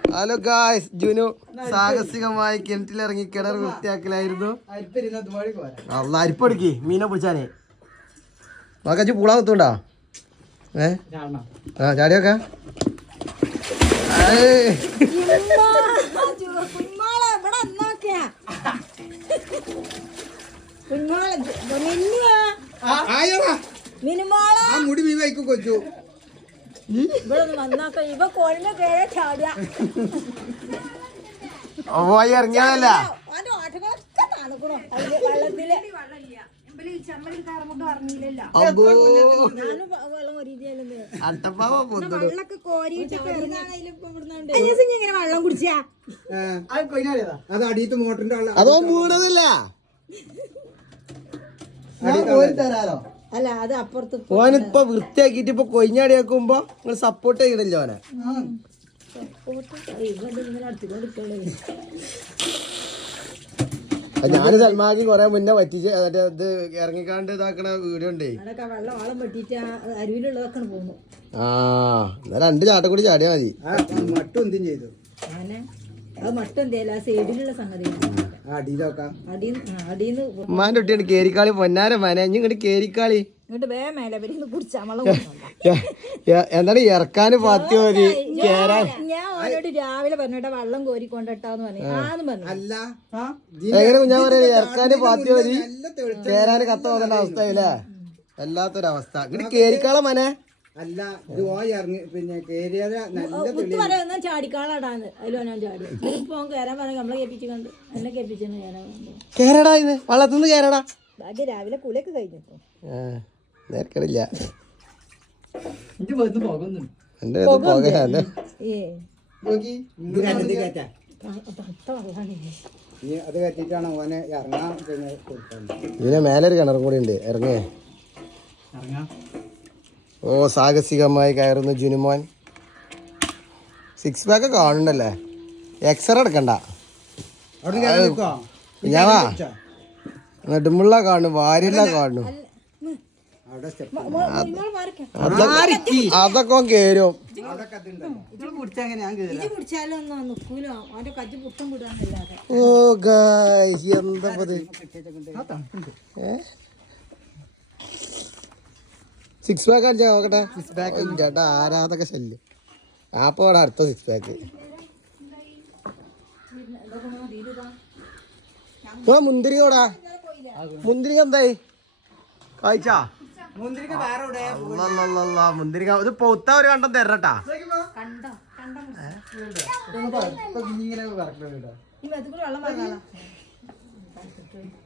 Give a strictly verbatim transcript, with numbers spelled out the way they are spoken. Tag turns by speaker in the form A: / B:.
A: Hello guys, Junu സാഹസികമായി കിണറ്റിലിറങ്ങി കിണർ വൃത്തിയാക്കലായിരുന്നു. അല്ല അരിപ്പടുക്കി മീനെ പിടിച്ചാനേ മകച്ചു പൂളാ കുത്തുണ്ടാ ഏ ആ ചാടിയൊക്കെ
B: മുടി മീൻ വൈക്കും കൊച്ചു
A: ഇറങ്ങിയതല്ല
C: വെള്ളം കുടിച്ചാ
B: അത് അടിയത്ത് മോട്ടറിന്റെ
A: അതോ മൂടതല്ല തരാലോ.
C: അല്ല അത് അപ്പുറത്ത്
A: ഓനിപ്പൊ വൃത്തിയാക്കിട്ട് ഇപ്പൊ കൊയിഞ്ഞാടിയാക്കുമ്പോ നിങ്ങൾ സപ്പോർട്ട് ചെയ്യണില്ല ഓനെ. ഞാന് സൽമാക്കി കൊറേ മുന്നേ പറ്റിച്ച് മറ്റേ ഇത് ഇറങ്ങിക്കാണ്ട് ഇതാക്കണ വീഡിയോ ഉണ്ടേ.
C: വെള്ളം ആളം പറ്റിട്ട് അരുവിലുള്ളതൊക്കെ പോകുന്നു.
A: ആ എന്നാ രണ്ട് ചാട്ടം കൂടി ചാടിയാ മതി.
B: മട്ടും എന്തും ചെയ്തു
C: അങ്ങനെ അത് മട്ടും എന്തേല സൈഡിലുള്ള സംഗതിയാണ്.
A: ഉമ്മാന്റെ കുട്ടിയാണ് കേരിക്കാളി പൊന്നാര മന ഇങ്ങോട്ട് കേരിക്കാളി
C: ഇങ്ങോട്ട് വേ മേലെ കുടിച്ചാ
A: എന്താണ് ഇറക്കാന് പാത്തി മതി കേറാൻ.
C: ഞാൻ ഓരോട് രാവിലെ പറഞ്ഞിട്ട് വെള്ളം കോരിക്കൊണ്ടിട്ടാന്ന് പറഞ്ഞു ആന്ന് പറഞ്ഞു.
B: അല്ല
A: എങ്ങനെ കുഞ്ഞാ പറയാ ഇറക്കാന് പാത്തി മതി കേറാന് കത്ത പോകുന്ന അവസ്ഥയില്ലേ വല്ലാത്തൊരവസ്ഥ. ഇങ്ങോട്ട് കേരിക്കാളെ മനെ
B: അല്ല ഇത് ഇറങ്ങി പിന്നെ കേറിയത്
C: കുത്തു പറയാ ചാടിക്കാളാടാന്ന് അതിലോ ഞാൻ ചാടി ഇപ്പൊ കയറാൻ പറഞ്ഞ നമ്മളെ കേൾപ്പിച്ചു കണ്ട് എന്നെ കേൾപ്പിച്ചു
A: കേരടാ ഇത് വള്ളത്തുനിന്ന് കേരടാ.
C: ബാക്കി രാവിലെ കുളിയൊക്കെ കഴിഞ്ഞിപ്പോ
A: നേരക്കടില്ല
B: അത് കറ്റിട്ടാണ് ഓനെ ഇറങ്ങാൻ പിന്നെ
A: ഇതിനെ മേലൊരു കിണറും കൂടി ഉണ്ട് ഇറങ്ങേ. ഓ സാഹസികമായി കയറുന്നു ജുനുമോൻ. സിക്സ് പാക്ക് കാണുന്നുണ്ടല്ലേ, എക്സറ എടുക്കണ്ട ഞാവാ നെടുമുള്ള കാണുന്നു വാരില്ല കാണുന്നു അതൊക്കെ കേറും. ഓ ഗായ്സ് എന്താ സിക്സ് പാക്ക് അടിച്ചാ നോക്കട്ടെ. സിക്സ് പാക്ക് ചേട്ടാ ആരാധക ശല്യം. ആപ്പോടെ അടുത്ത സിക്സ് പാക്ക് മുന്തിരിയോടാ മുന്തിരിക എന്തായി കായ്ച്ചാ മുന്തിരിക ഇത് പൊത്ത ഒരു കണ്ടം തരട്ടാ.
C: വെള്ളം